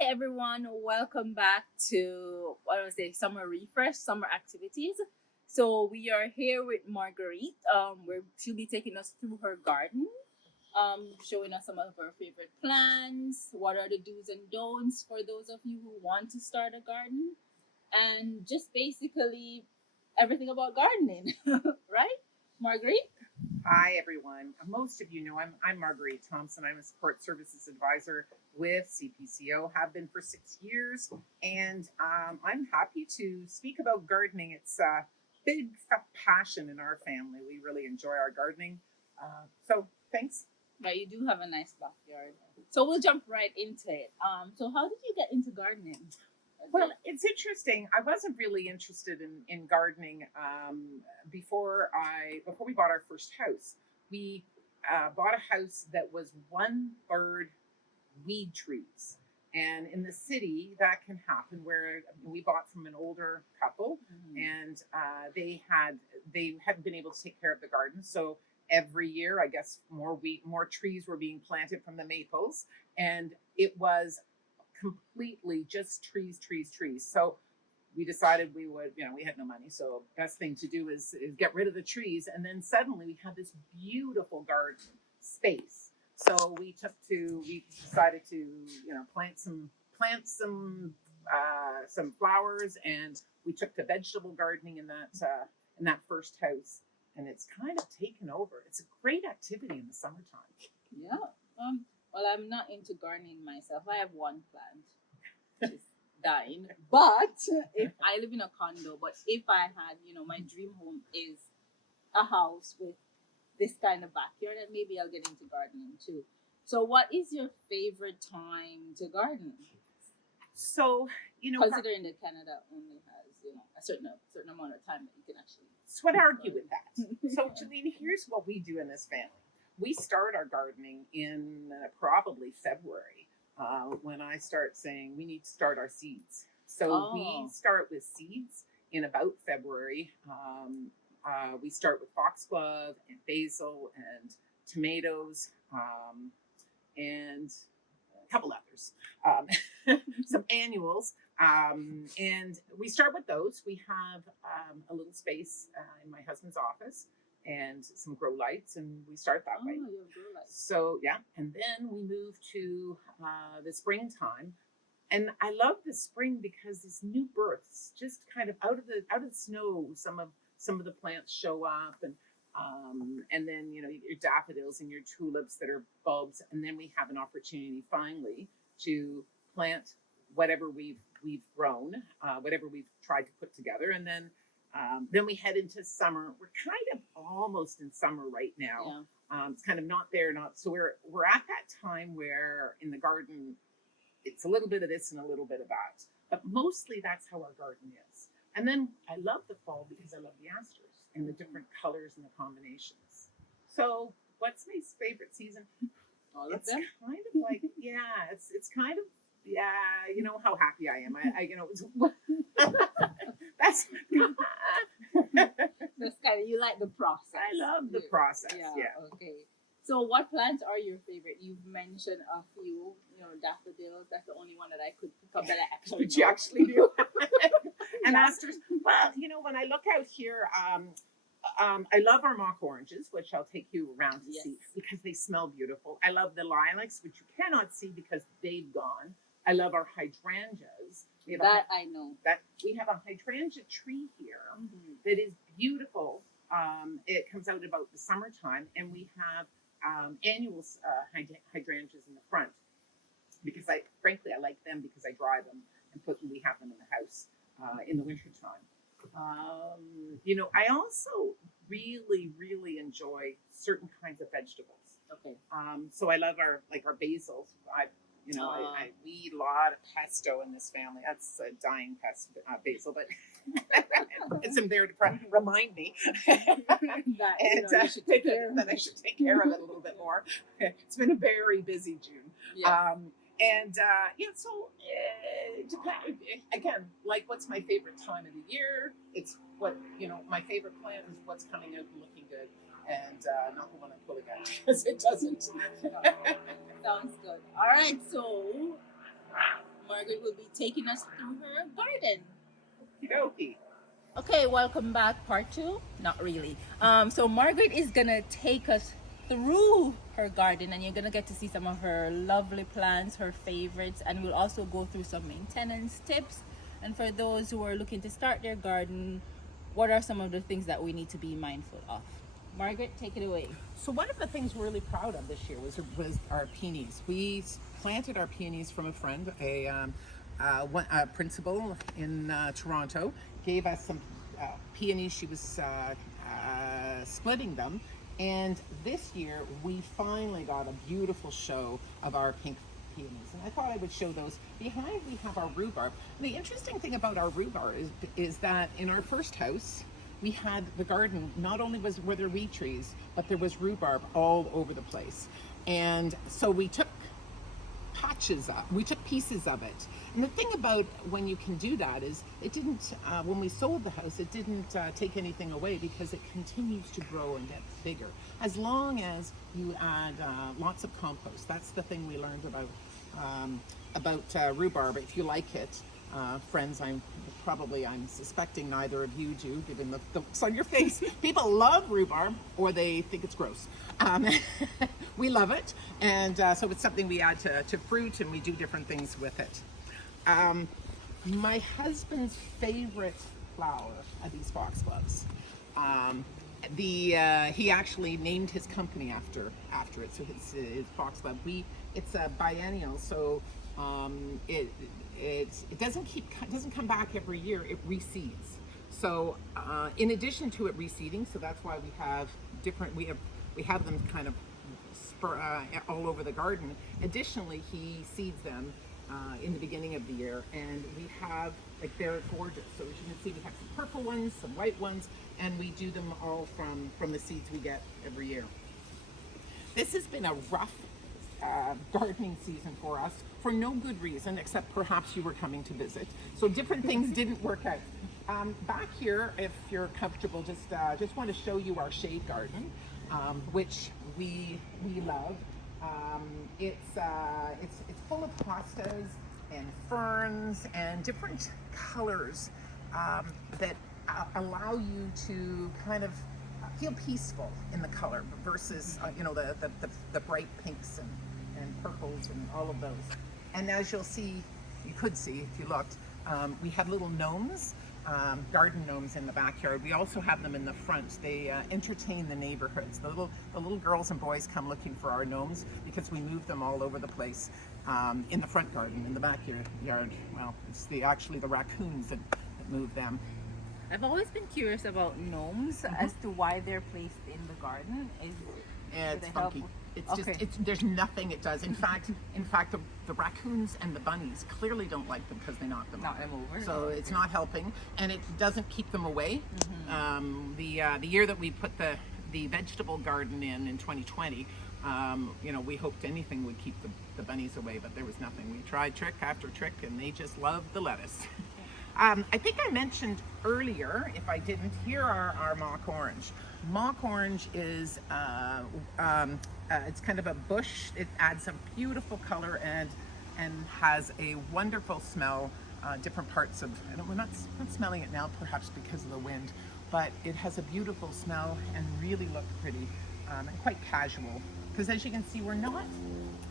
Hey everyone, welcome back to what I would say summer refresh, summer activities. So we are here with Marguerite. Where she'll be taking us through her garden, showing us some of her favorite plants, what are the do's and don'ts for those of you who want to start a garden, and just basically everything about gardening, right? Marguerite? Hi, everyone. Most of you know I'm Marguerite Thompson. I'm a support services advisor with CPCO, have been for 6 years, and I'm happy to speak about gardening. It's a big passion in our family. We really enjoy our gardening. So, thanks. But you do have a nice backyard. So we'll jump right into it. So how did you get into gardening? Well, it's interesting. I wasn't really interested in gardening before we bought our first house. We bought a house that was one third weed trees. And in the city, that can happen where we bought from an older couple, and they hadn't been able to take care of the garden. So every year, I guess more trees were being planted from the maples, and it was completely just trees, trees, trees. So we decided we would, we had no money. So best thing to do is get rid of the trees. And then suddenly we had this beautiful garden space. So we decided to, plant some flowers, and we took to vegetable gardening in that first house. And it's kind of taken over. It's a great activity in the summertime. Yeah. Well, I'm not into gardening myself. I have one plant, which is dying. But if I live in a condo, but if I had, my dream home is a house with this kind of backyard, and maybe I'll get into gardening too. So, what is your favorite time to garden? So, Considering that Canada only has, a certain amount of time that you can actually. so I'd argue with that. So, Janine, here's what we do in this family. We start our gardening in probably February when I start saying we need to start our seeds. So we start with seeds in about February. We start with foxglove and basil and tomatoes and a couple others, some annuals. And we start with those. We have a little space in my husband's office and some grow lights, and we start that way. You have grow lights. So yeah, and then we move to the springtime, and I love the spring because these new births, just kind of out of the snow, some of the plants show up, and then your daffodils and your tulips that are bulbs, and then we have an opportunity finally to plant whatever we've grown, whatever we've tried to put together, and then we head into summer. We're kind of almost in summer right now. Yeah. It's kind of not there, not so. We're at that time where in the garden, it's a little bit of this and a little bit of that, but mostly that's how our garden is. And then I love the fall because I love the asters and the different colors and the combinations. So, what's my favorite season? All of It's them. kind of like it's kind of you know how happy I am. That's That's kind of you like the process. I love the process. Yeah. Okay. So, what plants are your favorite? You've mentioned a few. Daffodils. That's the only one that I could pick up that I actually. Did you actually do? And asters. Well, when I look out here, I love our mock oranges, which I'll take you around to see because they smell beautiful. I love the lilacs, which you cannot see because they've gone. I love our hydrangeas. I know. That we have a hydrangea tree here that is beautiful. It comes out about the summertime, and we have annual hydrangeas in the front because frankly I like them because I dry them and we have them in the house in the wintertime. I also really, really enjoy certain kinds of vegetables. Okay. So I love our basils. We eat a lot of pesto in this family. That's a dying basil, but it's in there to remind me that I should take care of it a little bit more. It's been a very busy June. Yeah. Again, like what's my favorite time of the year? It's what my favorite plant is what's coming out and looking good, and not the one I'm pulling out because it doesn't. Sounds good. All right, so Margaret will be taking us through her garden. Okey-dokey. Okay, welcome back, part two. Not really. So Margaret is gonna take us through her garden, and you're gonna get to see some of her lovely plants, her favorites, and we'll also go through some maintenance tips. And for those who are looking to start their garden, what are some of the things that we need to be mindful of? Margaret, take it away. So one of the things we're really proud of this year was our peonies. We planted our peonies from a friend, a principal in Toronto, gave us some peonies. She was splitting them, and this year we finally got a beautiful show of our pink peonies. And I thought I would show those. Behind we have our rhubarb. And the interesting thing about our rhubarb is that in our first house, we had the garden, not only were there wheat trees, but there was rhubarb all over the place. And so we took we took pieces of it. And the thing about when you can do that is it didn't, when we sold the house, it didn't take anything away because it continues to grow and get bigger. As long as you add lots of compost. That's the thing we learned about rhubarb. If you like it, friends, I'm suspecting neither of you do, given the looks on your face. People love rhubarb, or they think it's gross. We love it, and so it's something we add to fruit, and we do different things with it. My husband's favorite flower are these foxgloves. He actually named his company after it, so it's foxglove. It's a biennial, so it doesn't come back every year. It reseeds. So in addition to it reseeding, so that's why we have them kind of all over the garden. Additionally, he seeds them in the beginning of the year, and we have, like, they're gorgeous. So as you can see, we have some purple ones, some white ones, and we do them all from the seeds we get every year. This has been a rough gardening season for us, for no good reason, except perhaps you were coming to visit. So different things didn't work out. Back here, if you're comfortable, just want to show you our shade garden, which we love. It's full of hostas and ferns and different colors that allow you to kind of feel peaceful in the color versus the bright pinks and purples and all of those. And as you could see if you looked, we had little gnomes, garden gnomes in the backyard. We also have them in the front. They entertain the neighborhoods. The little girls and boys come looking for our gnomes because we move them all over the place in the front garden, in the backyard. Well, it's actually the raccoons that move them. I've always been curious about gnomes as to why they're placed in the garden. It's funky. There's nothing it does. In fact, the raccoons and the bunnies clearly don't like them because they knock them over. So it's not helping, and it doesn't keep them away. The year that we put the vegetable garden in 2020, we hoped anything would keep the bunnies away, but there was nothing. We tried trick after trick, and they just loved the lettuce. I think I mentioned earlier, if I didn't, here are our mock orange. Mock orange is it's kind of a bush. It adds a beautiful color and has a wonderful smell. Different parts of, we're not smelling it now, perhaps because of the wind, but it has a beautiful smell and really look pretty and quite casual. Because as you can see,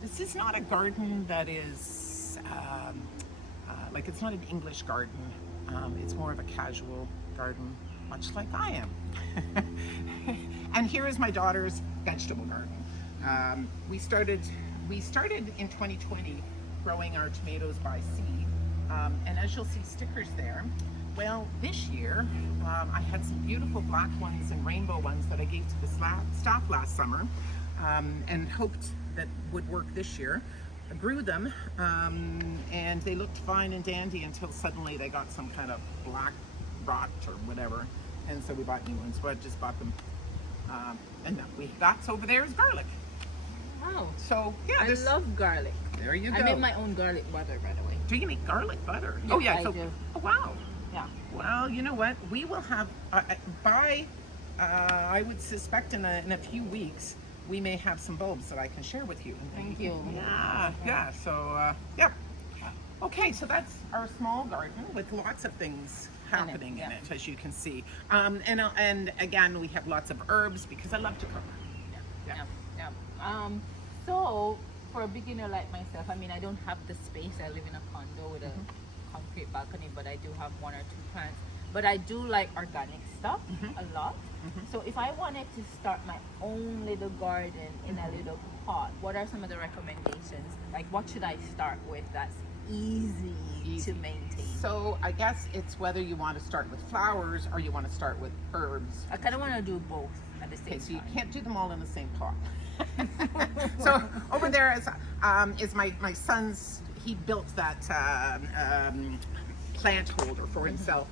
this is not a garden that is it's not an English garden. It's more of a casual garden, much like I am. And here is my daughter's vegetable garden. We started in 2020 growing our tomatoes by seed, and as you'll see stickers there. Well, this year I had some beautiful black ones and rainbow ones that I gave to the staff last summer, and hoped that would work this year. I grew them, and they looked fine and dandy until suddenly they got some kind of black rot or whatever, and so we bought new ones. So I just bought them, and that's over there is garlic. Wow. So yeah, I love garlic. There you go. I make my own garlic butter, by the way. Do you make garlic butter? Yeah, oh yeah, I do. Oh wow. Yeah. Well, you know what? We will have I would suspect in a few weeks we may have some bulbs that I can share with you. Thank you. Yeah. So yeah. Okay, so that's our small garden with lots of things happening in yeah. it, as you can see. And again, we have lots of herbs because I love to cook. Yeah, Yeah. yeah, yeah. So for a beginner like myself, I mean, I don't have the space. I live in a condo with a concrete balcony, but I do have one or two plants. But I do like organic stuff a lot. So if I wanted to start my own little garden in a little pot, what are some of the recommendations? Like, what should I start with that's easy to maintain? So I guess it's whether you want to start with flowers or you want to start with herbs. I kind of want to do both at the same Okay, so you time. can't do them all in the same pot. So over there is my son's. He built that plant holder for himself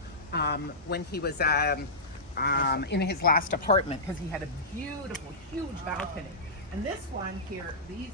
when he was in his last apartment because he had a beautiful, huge balcony. And this one here, these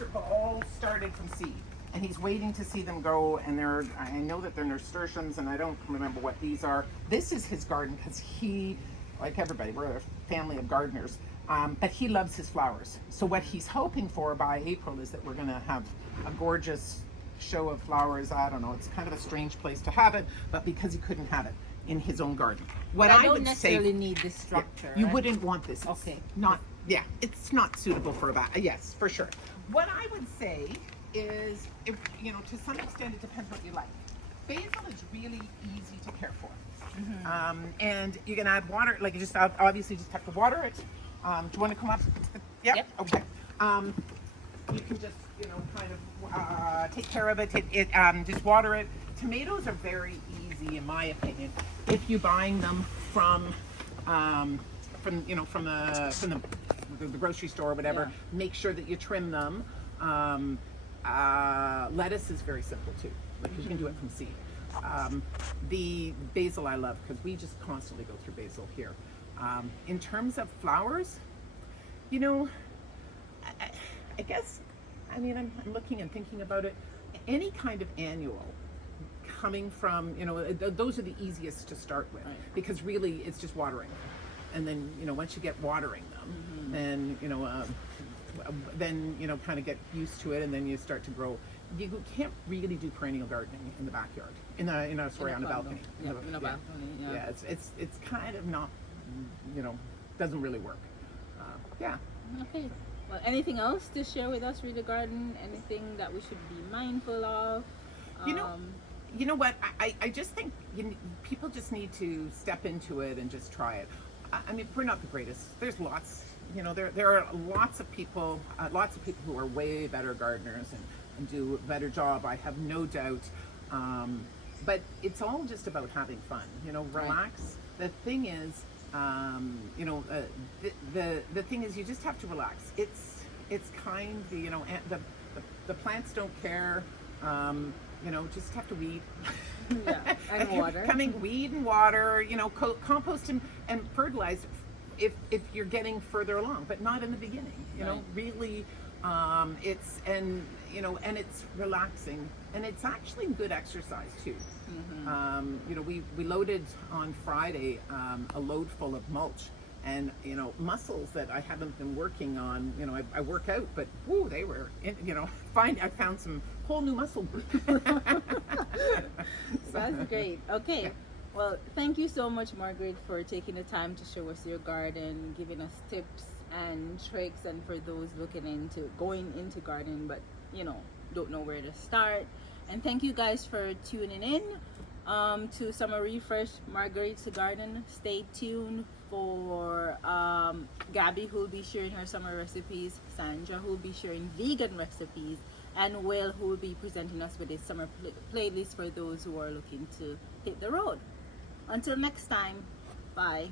are all started from seed, and he's waiting to see them grow. And I know that they're nasturtiums, and I don't remember what these are. This is his garden because he, like everybody, we're a family of gardeners. But he loves his flowers. So what he's hoping for by April is that we're going to have a gorgeous show of flowers. I don't know. It's kind of a strange place to have it, but because he couldn't have it in his own garden. What I I don't would necessarily say, need this structure. you right? wouldn't want this. It's Okay. Not. Yeah. It's not suitable for a bath. Yes, for sure. What I would say is, if, to some extent, it depends what you like. Basil is really easy to care for. And you can add water, like you just obviously just have to water it. Do you want to come up? Yep. Okay. You can just, kind of take care of it. Just water it. Tomatoes are very easy, in my opinion, if you're buying them from the grocery store or whatever. Yeah. Make sure that you trim them. Lettuce is very simple too, because you can do it from seed. The basil I love because we just constantly go through basil here. In terms of flowers, I guess, I'm looking and thinking about it. Any kind of annual coming from, those are the easiest to start with, Right. because really it's just watering. And then, once you get watering them, then, kind of get used to it, and then you start to grow. You can't really do perennial gardening in the backyard, on a balcony. Yep, in a balcony. Yeah. Yeah, it's kind of not, doesn't really work. Yeah. Okay. Well, anything else to share with us, Read the Garden? Anything that we should be mindful of? You know what? I just think people just need to step into it and just try it. We're not the greatest. There's lots. There are lots of people who are way better gardeners and do a better job. I have no doubt. But it's all just about having fun. Relax. The thing is, the thing is, you just have to relax. It's kind. And the plants don't care. Just have to weed. Yeah, and water. Weed and water, compost and fertilize if you're getting further along, but not in the beginning. Right. Really, it's and it's relaxing, and it's actually good exercise too. We loaded on Friday a load full of mulch. And muscles that I haven't been working on. I work out, but they were. I found some whole new muscle group. That's great. Okay. Well, thank you so much, Margaret, for taking the time to show us your garden, giving us tips and tricks, and for those going into gardening but don't know where to start. And thank you guys for tuning in to Summer Refresh, Marguerite's Garden. Stay tuned for Gabby, who will be sharing her summer recipes, Sandra, who will be sharing vegan recipes, and Will, who will be presenting us with a summer playlist for those who are looking to hit the road. Until next time, bye.